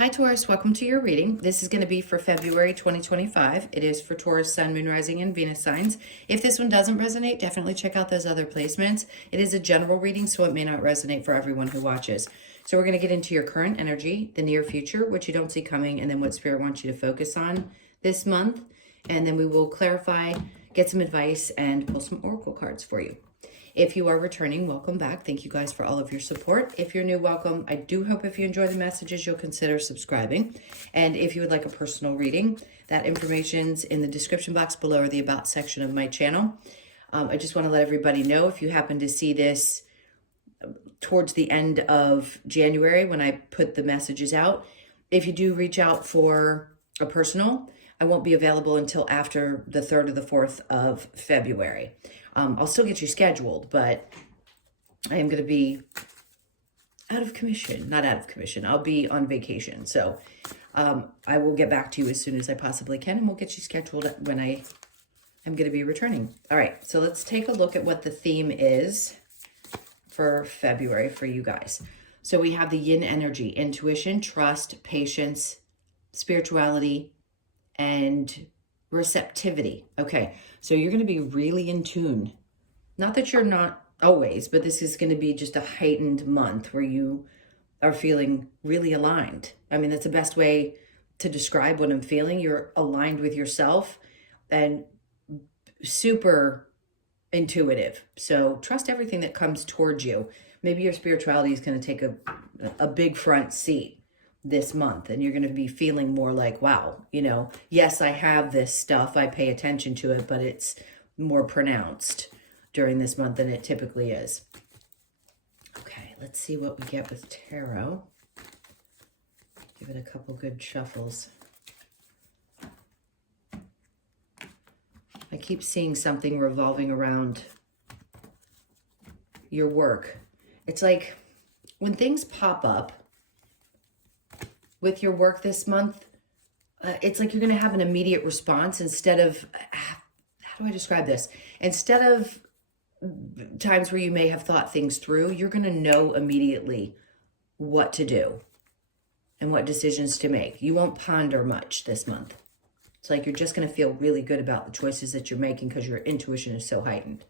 Hi Taurus, welcome to your reading. This is going to be for February 2025. It is for Taurus, Sun, Moon, Rising, and Venus signs. If this one doesn't resonate, definitely check out those other placements. It is a general reading, so it may not resonate for everyone who watches. So we're going to get into your current energy, the near future, what you don't see coming, and then what Spirit wants you to focus on this month. And then we will clarify, get some advice, and pull some oracle cards for you. If you are returning, welcome back. Thank you guys for all of your support. If you're new, welcome. I do hope if you enjoy the messages, you'll consider subscribing. And if you would like a personal reading, that information's in the description box below or the About section of my channel. I just want to let everybody know, if you happen to see this towards the end of January when I put the messages out, if you do reach out for a personal, I won't be available until after the 3rd or the 4th of February. I'll still get you scheduled, but I am going to be out of commission. Not out of commission. I'll be on vacation. So I will get back to you as soon as I possibly can, and we'll get you scheduled when I am going to be returning. All right, so let's take a look at what the theme is for February for you guys. So we have the yin energy, intuition, trust, patience, spirituality, and receptivity. Okay, so you're going to be really in tune. Not that you're not always, but this is going to be just a heightened month where you are feeling really aligned. I mean, that's the best way to describe what I'm feeling. You're aligned with yourself and super intuitive. So trust everything that comes towards you. Maybe your spirituality is going to take a big front seat this month, and you're going to be feeling more like, wow, you know, yes, I have this stuff, I pay attention to it, but it's more pronounced during this month than it typically is. Okay, let's see what we get with tarot. Give it a couple good shuffles. I keep seeing something revolving around your work. It's like when things pop up with your work this month, it's like you're going to have an immediate response instead of, how do I describe this? Instead of times where you may have thought things through, you're going to know immediately what to do and what decisions to make. You won't ponder much this month. It's like you're just going to feel really good about the choices that you're making because your intuition is so heightened.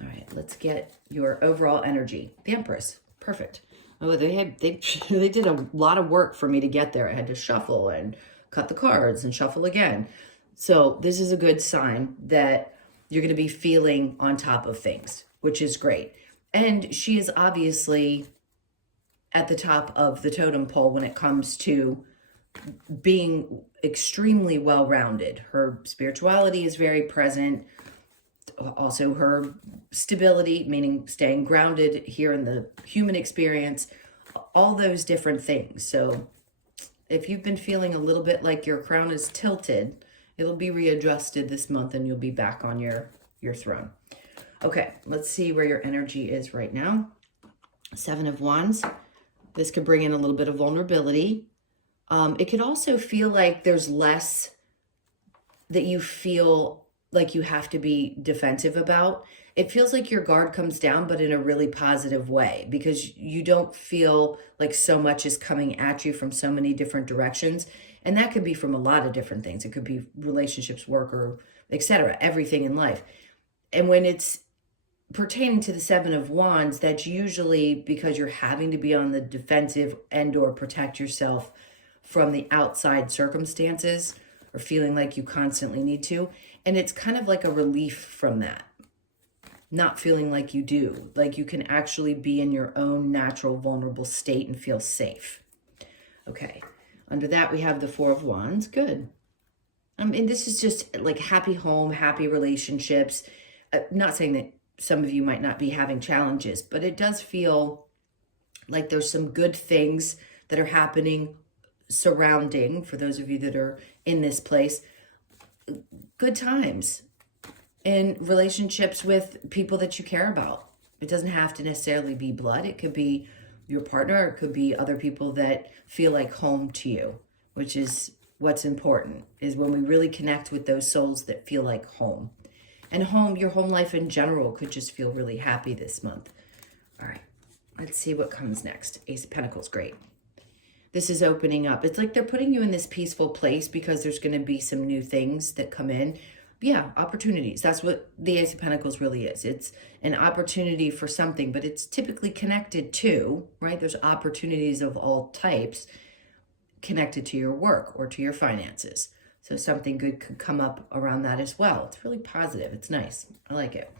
All right, let's get your overall energy. The Empress, perfect. Oh, they did a lot of work for me to get there. I had to shuffle and cut the cards and shuffle again. So this is a good sign that you're going to be feeling on top of things, which is great. And she is obviously at the top of the totem pole when it comes to being extremely well-rounded. Her spirituality is very present. Also her stability, meaning staying grounded here in the human experience, all those different things. So if you've been feeling a little bit like your crown is tilted, it'll be readjusted this month and you'll be back on your throne. Okay, let's see where your energy is right now. 7 of Wands. This could bring in a little bit of vulnerability. It could also feel like there's less that you feel like you have to be defensive about. It feels like your guard comes down, but in a really positive way, because you don't feel like so much is coming at you from so many different directions. And that could be from a lot of different things. It could be relationships, work, or etc., everything in life. And when it's pertaining to the 7 of Wands, that's usually because you're having to be on the defensive and or protect yourself from the outside circumstances, or feeling like you constantly need to. And it's kind of like a relief from that. Not feeling like you do. Like you can actually be in your own natural vulnerable state and feel safe. Okay. Under that, we have the 4 of Wands. Good. And this is just like happy home, happy relationships. Not saying that some of you might not be having challenges, but it does feel like there's some good things that are happening surrounding, for those of you that are in this place, good times in relationships with people that you care about. It doesn't have to necessarily be blood. It could be your partner. It could be other people that feel like home to you, which is what's important, is when we really connect with those souls that feel like home. And home, your home life in general could just feel really happy this month. All right, let's see what comes next. Ace of Pentacles, great. this is opening up. It's like they're putting you in this peaceful place because there's going to be some new things that come in. Yeah, opportunities. That's what the Ace of Pentacles really is. It's an opportunity for something, but it's typically connected to, right? There's opportunities of all types connected to your work or to your finances. So something good could come up around that as well. It's really positive. It's nice. I like it.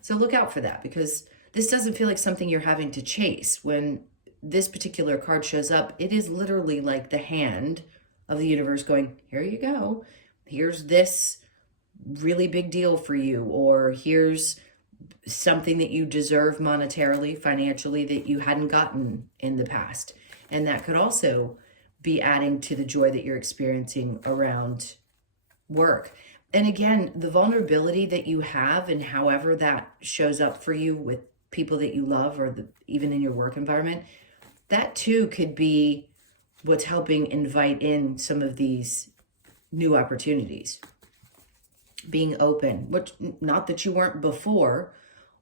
So look out for that, because this doesn't feel like something you're having to chase. When this particular card shows up, it is literally like the hand of the universe going, here you go. Here's this really big deal for you, or here's something that you deserve monetarily, financially, that you hadn't gotten in the past. And that could also be adding to the joy that you're experiencing around work. And again, the vulnerability that you have, and however that shows up for you with people that you love, or even in your work environment, that too could be what's helping invite in some of these new opportunities. Being open, which, not that you weren't before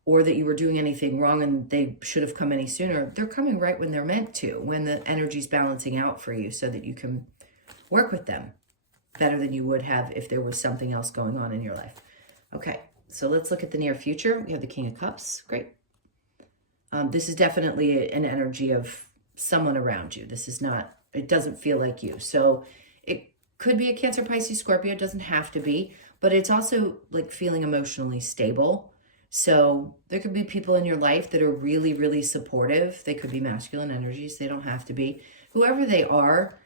or that you were doing anything wrong and they should have come any sooner. They're coming right when they're meant to, when the energy's balancing out for you, so that you can work with them better than you would have if there was something else going on in your life. Okay, so let's look at the near future. We have the King of Cups. Great. This is definitely an energy of someone around you. This is not, it doesn't feel like you. So it could be a Cancer, Pisces, Scorpio. It doesn't have to be, but it's also like feeling emotionally stable. So there could be people in your life that are really, really supportive. They could be masculine energies. They don't have to be. Whoever they are,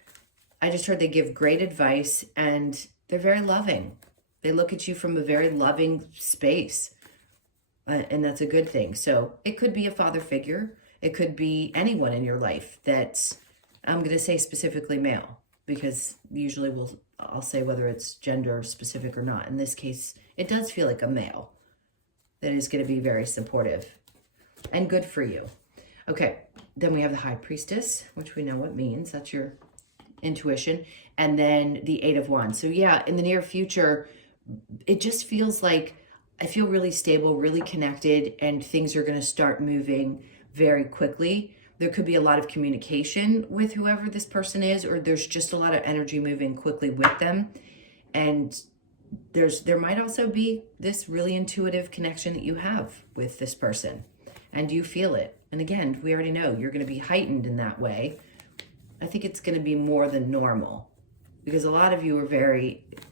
I just heard they give great advice, and they're very loving. They look at you from a very loving space, and that's a good thing. So it could be a father figure. It could be anyone in your life that's, I'm going to say specifically male, because usually I'll say whether it's gender specific or not. In this case, it does feel like a male that is going to be very supportive and good for you. Okay, then we have the High Priestess, which we know what means. That's your intuition. And then the Eight of Wands. So yeah, in the near future, it just feels like I feel really stable, really connected, and things are going to start moving very quickly. There could be a lot of communication with whoever this person is, or there's just a lot of energy moving quickly with them. And there might also be this really intuitive connection that you have with this person, and you feel it. And again, we already know you're going to be heightened in that way. I think it's going to be more than normal, because a lot of you are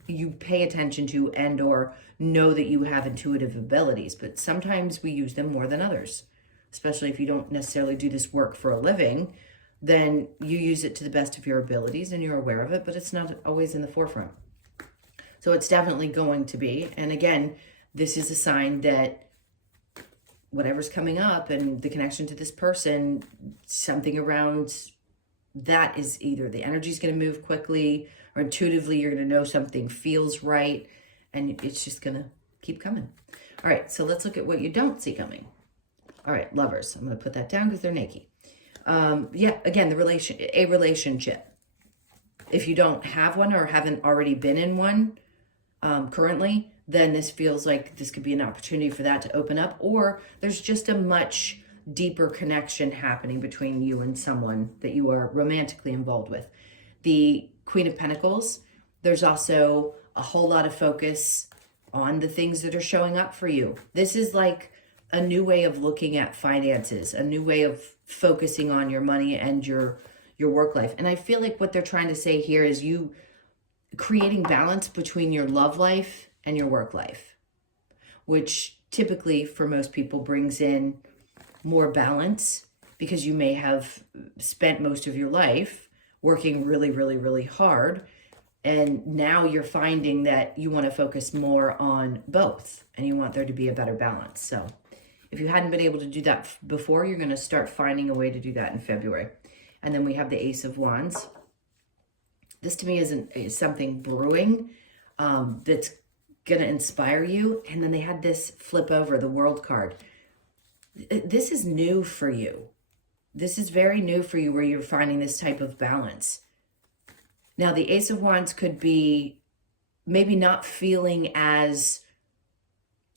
you pay attention to and or know that you have intuitive abilities, but sometimes we use them more than others, especially if you don't necessarily do this work for a living. Then you use it to the best of your abilities and you're aware of it, but it's not always in the forefront. So it's definitely going to be. And again, this is a sign that whatever's coming up and the connection to this person, something around that is either the energy's going to move quickly, or intuitively you're going to know something feels right, and it's just going to keep coming. All right, so let's look at what you don't see coming. All right, lovers. I'm going to put that down because they're naked. Yeah, again, a relationship. If you don't have one or haven't already been in one currently, then this feels like this could be an opportunity for that to open up, or there's just a much deeper connection happening between you and someone that you are romantically involved with. The Queen of Pentacles, there's also a whole lot of focus on the things that are showing up for you. This is like a new way of looking at finances, a new way of focusing on your money and your work life. And I feel like what they're trying to say here is you creating balance between your love life and your work life, which typically for most people brings in more balance, because you may have spent most of your life working really, really, really hard. And now you're finding that you want to focus more on both and you want there to be a better balance. So if you hadn't been able to do that before, you're going to start finding a way to do that in February. And then we have the Ace of Wands. This to me is something brewing that's going to inspire you. And then they had this flip over, the World card. This is new for you. This is very new for you, where you're finding this type of balance. Now, the Ace of Wands could be maybe not feeling as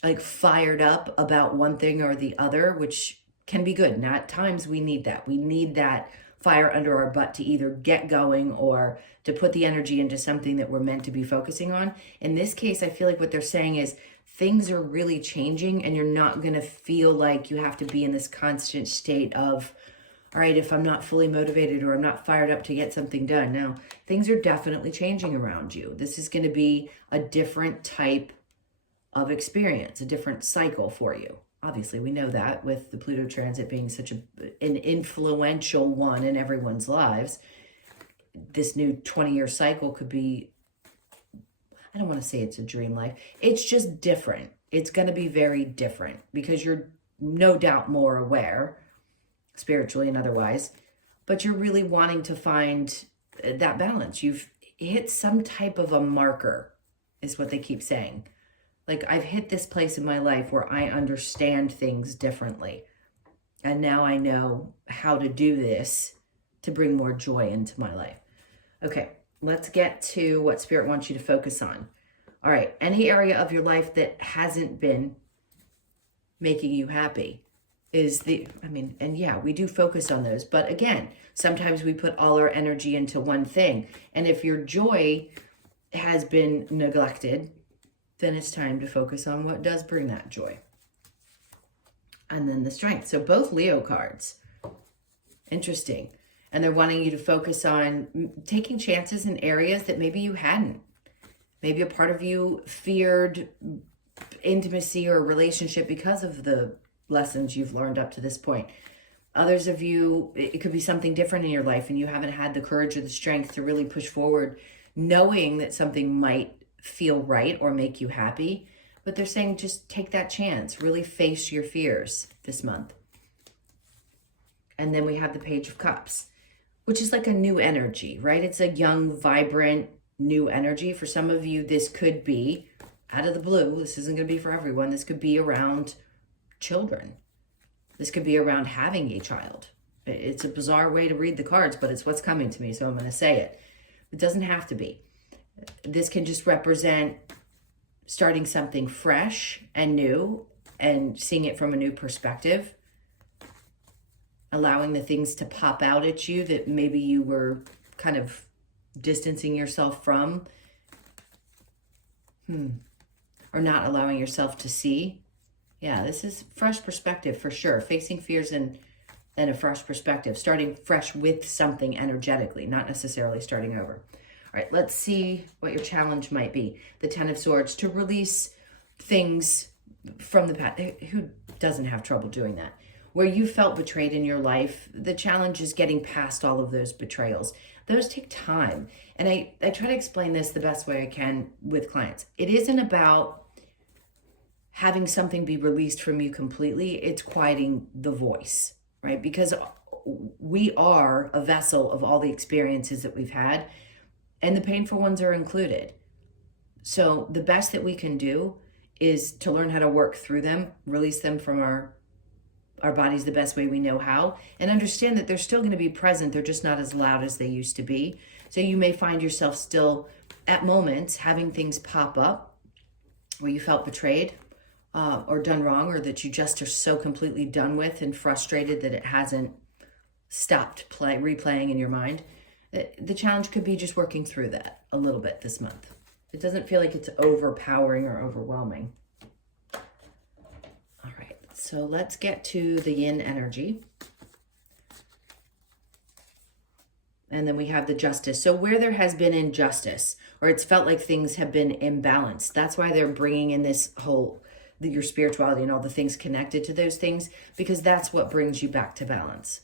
like fired up about one thing or the other, which can be good. And at times we need that. We need that fire under our butt to either get going or to put the energy into something that we're meant to be focusing on. In this case, I feel like what they're saying is things are really changing, and you're not going to feel like you have to be in this constant state of, all right, if I'm not fully motivated or I'm not fired up to get something done. Now, things are definitely changing around you. This is going to be a different type of experience, a different cycle for you. Obviously, we know that with the Pluto transit being such an influential one in everyone's lives. This new 20-year cycle could be, I don't want to say it's a dream life. It's just different. It's going to be very different because you're no doubt more aware, spiritually and otherwise, but you're really wanting to find that balance. You've hit some type of a marker, is what they keep saying. Like, I've hit this place in my life where I understand things differently. And now I know how to do this to bring more joy into my life. Okay, let's get to what Spirit wants you to focus on. All right, any area of your life that hasn't been making you happy is and yeah, we do focus on those. But again, sometimes we put all our energy into one thing. And if your joy has been neglected, then it's time to focus on what does bring that joy. And then the strength. So both Leo cards. Interesting. And they're wanting you to focus on taking chances in areas that maybe you hadn't. Maybe a part of you feared intimacy or relationship because of the lessons you've learned up to this point. Others of you, it could be something different in your life and you haven't had the courage or the strength to really push forward, knowing that something might feel right or make you happy. But they're saying just take that chance, really face your fears this month. And then we have the Page of Cups, which is like a new energy, right? It's a young, vibrant, new energy. For some of you, this could be out of the blue. This isn't going to be for everyone. This could be around children. This could be around having a child. It's a bizarre way to read the cards, but it's what's coming to me, so I'm going to say it. It doesn't have to be. This can just represent starting something fresh and new and seeing it from a new perspective. Allowing the things to pop out at you that maybe you were kind of distancing yourself from. Or not allowing yourself to see. Yeah, this is fresh perspective for sure. Facing fears and a fresh perspective. Starting fresh with something energetically, not necessarily starting over. All right, let's see what your challenge might be. The Ten of Swords, to release things from the past. Who doesn't have trouble doing that? Where you felt betrayed in your life, the challenge is getting past all of those betrayals. Those take time. And I try to explain this the best way I can with clients. It isn't about having something be released from you completely. It's quieting the voice, right? Because we are a vessel of all the experiences that we've had, and the painful ones are included. So the best that we can do is to learn how to work through them, release them from our bodies the best way we know how, and understand that they're still going to be present. They're just not as loud as they used to be. So you may find yourself still at moments having things pop up where you felt betrayed or done wrong, or that you just are so completely done with and frustrated that it hasn't stopped replaying in your mind. The challenge could be just working through that a little bit this month. It doesn't feel like it's overpowering or overwhelming. All right, so let's get to the yin energy. And then we have the Justice. So where there has been injustice, or it's felt like things have been imbalanced, that's why they're bringing in this whole, your spirituality and all the things connected to those things, because that's what brings you back to balance,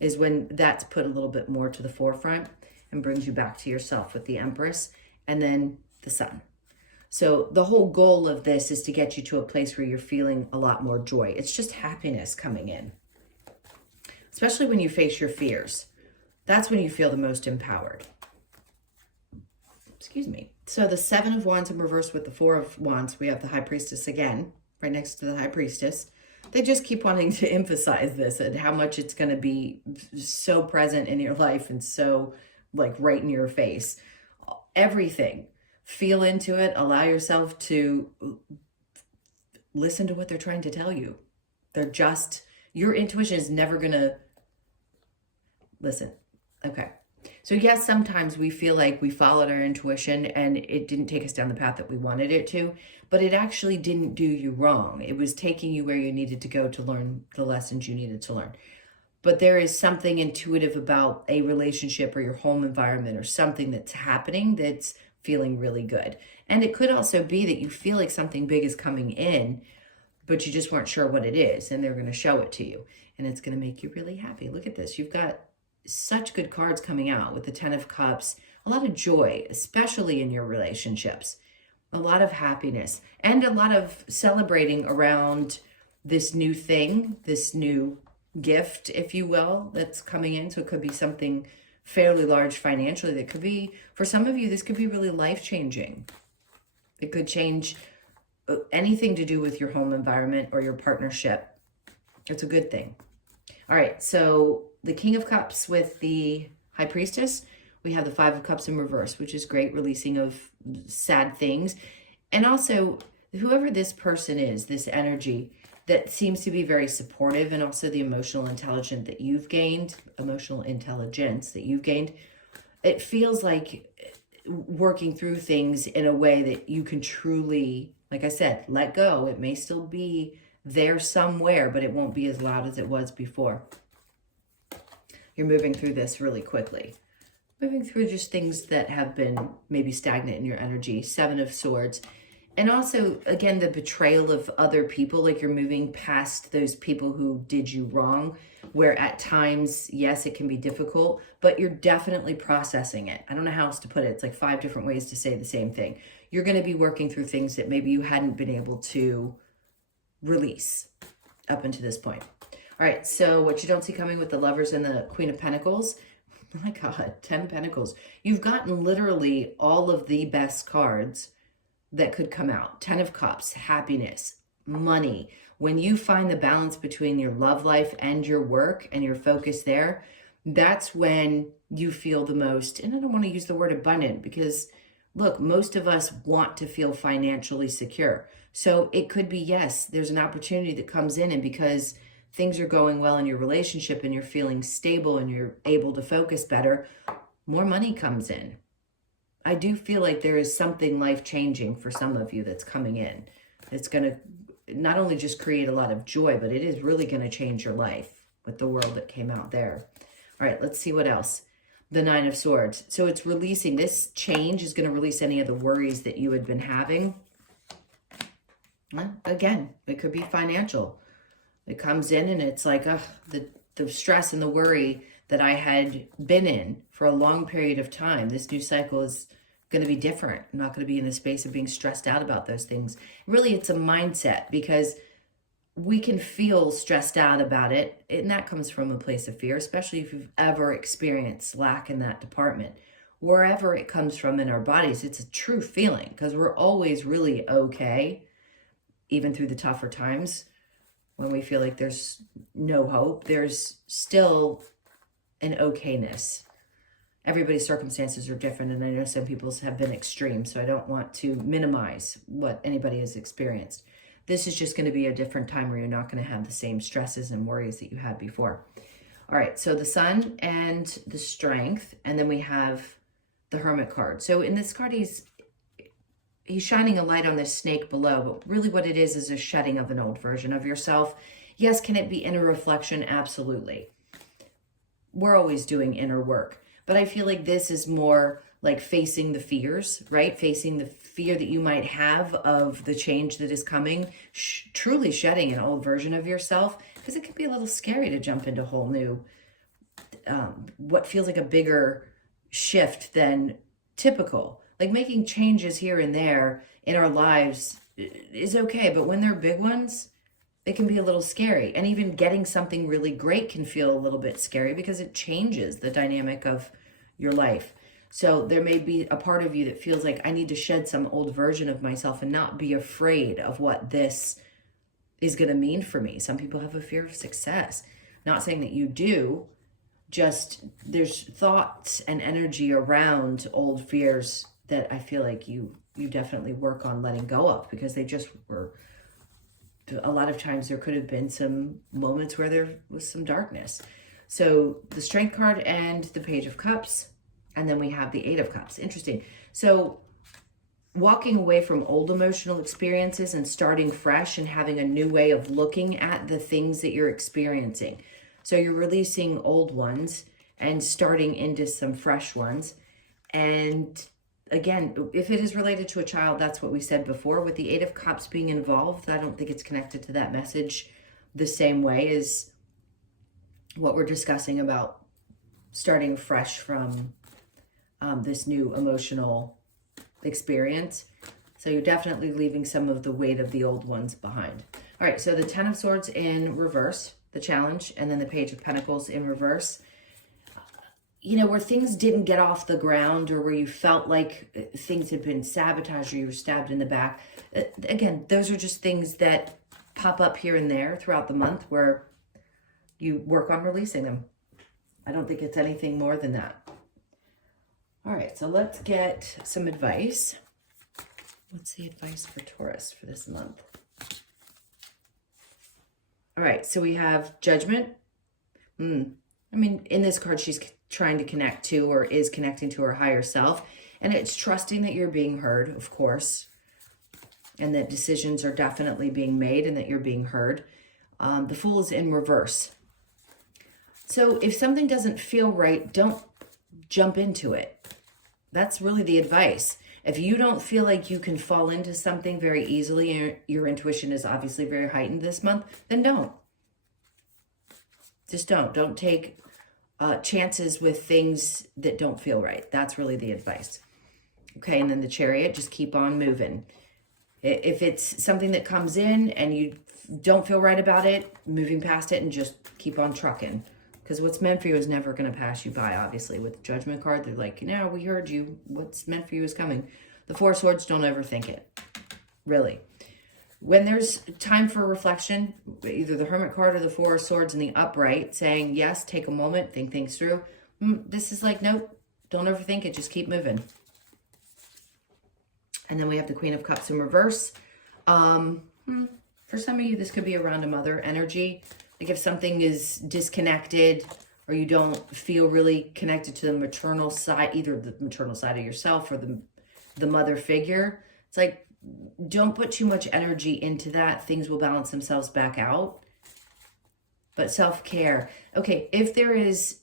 is when that's put a little bit more to the forefront and brings you back to yourself with the Empress and then the Sun. So the whole goal of this is to get you to a place where you're feeling a lot more joy. It's just happiness coming in, especially when you face your fears. That's when you feel the most empowered. Excuse me. So the Seven of Wands in reverse with the Four of Wands, we have the High Priestess again, right next to the High Priestess. They just keep wanting to emphasize this and how much it's going to be so present in your life and so like right in your face. Everything. Feel into it. Allow yourself to listen to what they're trying to tell you. They're just, your intuition is never going to listen, okay. So yes, sometimes we feel like we followed our intuition and it didn't take us down the path that we wanted it to, but it actually didn't do you wrong. It was taking you where you needed to go to learn the lessons you needed to learn. But there is something intuitive about a relationship or your home environment or something that's happening that's feeling really good. And it could also be that you feel like something big is coming in, but you just weren't sure what it is, and they're going to show it to you, and it's going to make you really happy. Look at this. You've got such good cards coming out with the Ten of Cups, a lot of joy, especially in your relationships, a lot of happiness, and a lot of celebrating around this new thing, this new gift, if you will, that's coming in. So it could be something fairly large financially. That could be, for some of you, this could be really life-changing. It could change anything to do with your home environment or your partnership. It's a good thing. All right, so the King of Cups with the High Priestess, we have the Five of Cups in reverse, which is great, releasing of sad things. And also, whoever this person is, this energy that seems to be very supportive, and also the emotional intelligence that you've gained, it feels like working through things in a way that you can truly, like I said, let go. It may still be there somewhere, but it won't be as loud as it was before. You're moving through this really quickly. Moving through just things that have been maybe stagnant in your energy. Seven of Swords. And also, again, the betrayal of other people, like you're moving past those people who did you wrong, where at times, yes, it can be difficult, but you're definitely processing it. I don't know how else to put it. It's like 5 different ways to say the same thing. You're going to be working through things that maybe you hadn't been able to release up until this point. All right, so what you don't see coming with the Lovers and the Queen of Pentacles, oh my God, 10 Pentacles. You've gotten literally all of the best cards that could come out. 10 of Cups, happiness, money. When you find the balance between your love life and your work and your focus there, that's when you feel the most, and I don't want to use the word abundant because look, most of us want to feel financially secure. So it could be, yes, there's an opportunity that comes in, and because things are going well in your relationship and you're feeling stable and you're able to focus better, more money comes in. I do feel like there is something life-changing for some of you that's coming in. It's going to not only just create a lot of joy, but it is really going to change your life with the world that came out there. All right, let's see what else. The Nine of Swords. So it's releasing, this change is going to release any of the worries that you had been having. Well, again, it could be financial. It comes in and it's like the stress and the worry that I had been in for a long period of time. This new cycle is going to be different. I'm not going to be in the space of being stressed out about those things. Really, it's a mindset, because we can feel stressed out about it, and that comes from a place of fear, especially if you've ever experienced lack in that department. Wherever it comes from in our bodies, it's a true feeling, because we're always really okay, even through the tougher times. When we feel like there's no hope, there's still an okayness. Everybody's circumstances are different, and I know some people's have been extreme, so I don't want to minimize what anybody has experienced. This is just going to be a different time where you're not going to have the same stresses and worries that you had before. All right, so the Sun and the Strength, and then we have the Hermit card. So in this card, he's shining a light on this snake below, but really what it is a shedding of an old version of yourself. Yes, can it be inner reflection? Absolutely. We're always doing inner work. But I feel like this is more like facing the fears, right? Facing the fear that you might have of the change that is coming, truly shedding an old version of yourself, because it can be a little scary to jump into a whole new, what feels like a bigger shift than typical. Like making changes here and there in our lives is okay, but when they're big ones, it can be a little scary. And even getting something really great can feel a little bit scary because it changes the dynamic of your life. So there may be a part of you that feels like I need to shed some old version of myself and not be afraid of what this is going to mean for me. Some people have a fear of success. Not saying that you do, just there's thoughts and energy around old fears that I feel like you definitely work on letting go of, because they just were, a lot of times there could have been some moments where there was some darkness. So the Strength card and the Page of Cups, and then we have the Eight of Cups. Interesting. So walking away from old emotional experiences and starting fresh and having a new way of looking at the things that you're experiencing. So you're releasing old ones and starting into some fresh ones. And again, if it is related to a child, that's what we said before. With the Eight of Cups being involved, I don't think it's connected to that message the same way as what we're discussing about starting fresh from this new emotional experience. So you're definitely leaving some of the weight of the old ones behind. All right, so the Ten of Swords in reverse, the challenge, and then the Page of Pentacles in reverse. You know, where things didn't get off the ground, or where you felt like things had been sabotaged or you were stabbed in the back. Again, those are just things that pop up here and there throughout the month where you work on releasing them. I don't think it's anything more than that. All right, so let's get some advice. What's the advice for Taurus for this month? All right, so we have Judgment. I mean, in this card, she's trying to connect to, or is connecting to, her higher self. And it's trusting that you're being heard, of course, and that decisions are definitely being made and that you're being heard. The Fool is in reverse. So if something doesn't feel right, don't jump into it. That's really the advice. If you don't feel like you can fall into something very easily, and your intuition is obviously very heightened this month, then don't. Just don't. Don't take chances with things that don't feel right. That's really the advice. Okay, and then the Chariot, just keep on moving. If it's something that comes in and you don't feel right about it, moving past it and just keep on trucking. Because what's meant for you is never going to pass you by, obviously. With the Judgment card, they're like, no, we heard you. What's meant for you is coming. The Four of Swords, don't overthink it. Really. When there's time for reflection, either the Hermit card or the Four of Swords in the upright, saying, yes, take a moment, think things through. This is like, nope, don't overthink it. Just keep moving. And then we have the Queen of Cups in reverse. For some of you, this could be around a mother energy. Like if something is disconnected or you don't feel really connected to the maternal side, either the maternal side of yourself or the mother figure, it's like, don't put too much energy into that. Things will balance themselves back out. But self-care. Okay, if there has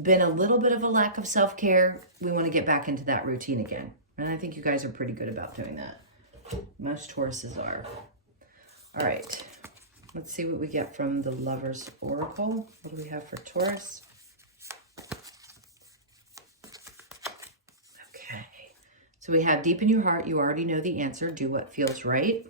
been a little bit of a lack of self-care, we want to get back into that routine again. And I think you guys are pretty good about doing that. Most Tauruses are. All right. Let's see what we get from the Lover's Oracle. What do we have for Taurus? Okay. So we have deep in your heart, you already know the answer. Do what feels right.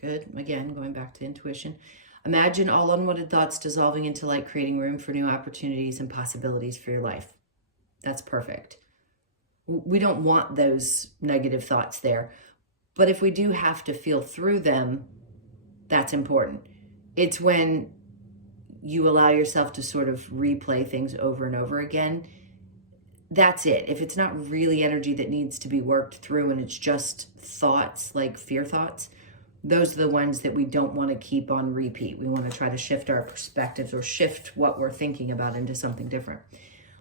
Good. Again, going back to intuition. Imagine all unwanted thoughts dissolving into light, creating room for new opportunities and possibilities for your life. That's perfect. We don't want those negative thoughts there. But if we do have to feel through them, that's important. It's when you allow yourself to sort of replay things over and over again. That's it. If it's not really energy that needs to be worked through and it's just thoughts, like fear thoughts, those are the ones that we don't want to keep on repeat. We want to try to shift our perspectives or shift what we're thinking about into something different.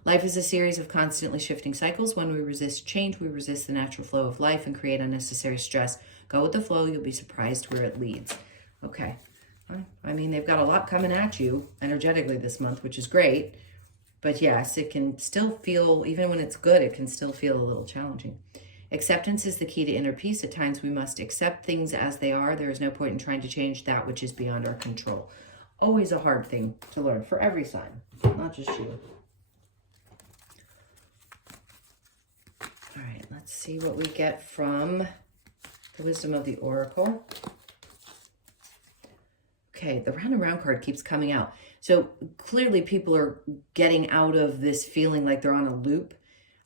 Life is a series of constantly shifting cycles. When we resist change, we resist the natural flow of life and create unnecessary stress. Go with the flow. You'll be surprised where it leads. Okay. I mean, they've got a lot coming at you energetically this month, which is great. But yes, it can still feel, even when it's good, it can still feel a little challenging. Acceptance is the key to inner peace. At times we must accept things as they are. There is no point in trying to change that which is beyond our control. Always a hard thing to learn for every sign, not just you. All right, let's see what we get from the Wisdom of the Oracle. Okay, the Round and Round card keeps coming out. So clearly people are getting out of this feeling like they're on a loop.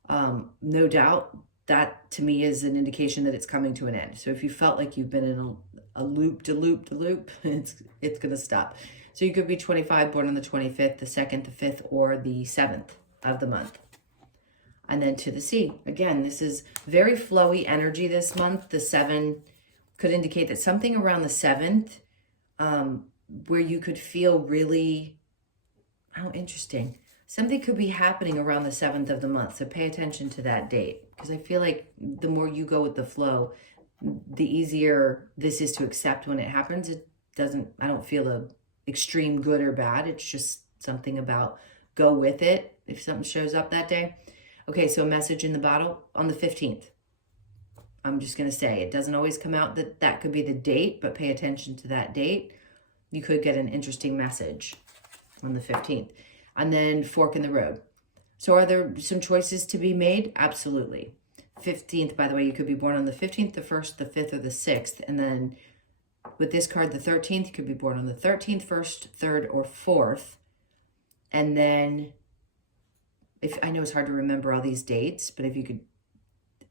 No doubt that to me is an indication that it's coming to an end. So if you felt like you've been in a loop to loop to loop, it's going to stop. So you could be 25, born on the 25th, the 2nd, the 5th, or the 7th of the month. And then to the sea. Again, this is very flowy energy this month. The 7 could indicate that something around the 7th, where you could feel really How interesting. Something could be happening around the 7th of the month, so pay attention to that date. Because I feel like the more you go with the flow, the easier this is to accept when it happens. I don't feel the extreme good or bad. It's just something about go with it if something shows up that day. Okay, so a message in the bottle on the 15th. I'm just going to say it doesn't always come out that could be the date, but pay attention to that date. You could get an interesting message on the 15th. And then fork in the road. So are there some choices to be made? Absolutely. 15th, by the way, you could be born on the 15th, the 1st, the 5th, or the 6th. And then with this card, the 13th, you could be born on the 13th, 1st, 3rd, or 4th. And then, if I know it's hard to remember all these dates, but if you could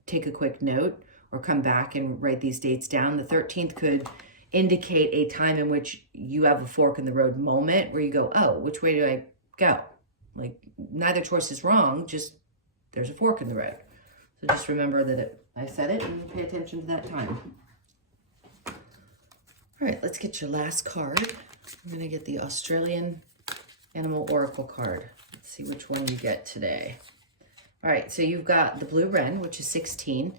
take a quick note or come back and write these dates down, the 13th could indicate a time in which you have a fork in the road moment where you go, oh, which way do I go? Like, neither choice is wrong, just there's a fork in the road. So just remember that I said it and pay attention to that time. All right, let's get your last card. I'm going to get the Australian Animal Oracle card. Let's see which one you get today. All right, so you've got the Blue Wren, which is 16,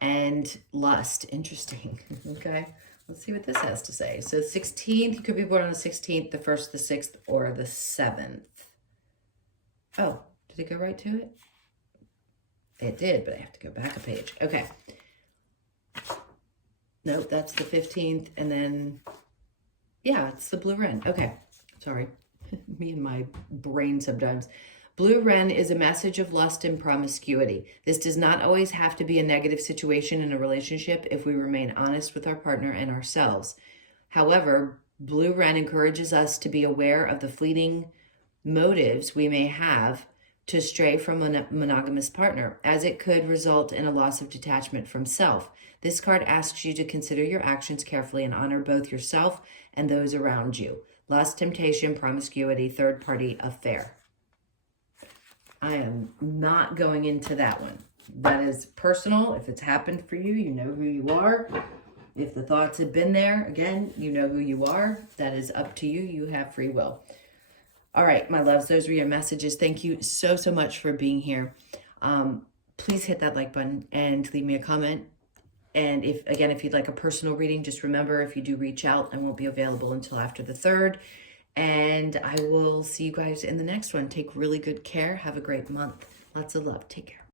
and Lust. Interesting. Okay, let's see what this has to say. So 16th, you could be born on the 16th, the 1st, the 6th, or the 7th. Oh, did it go right to it? It did, but I have to go back a page. Okay. Nope, that's the 15th, and then, yeah, it's the Blue Wren. Okay, sorry. Me and my brain sometimes. Blue Wren is a message of lust and promiscuity. This does not always have to be a negative situation in a relationship if we remain honest with our partner and ourselves. However, Blue Wren encourages us to be aware of the fleeting motives we may have to stray from a monogamous partner, as it could result in a loss of detachment from self. This card asks you to consider your actions carefully and honor both yourself and those around you. Lust, temptation, promiscuity, third-party affair. I am not going into that one. That is personal. If it's happened for you, you know who you are. If the thoughts have been there, again, you know who you are. That is up to you. You have free will. All right, my loves, those were your messages. Thank you so, so much for being here. Please hit that like button and leave me a comment. And if you'd like a personal reading, just remember, if you do reach out, I won't be available until after the 3rd. And I will see you guys in the next one. Take really good care. Have a great month. Lots of love. Take care.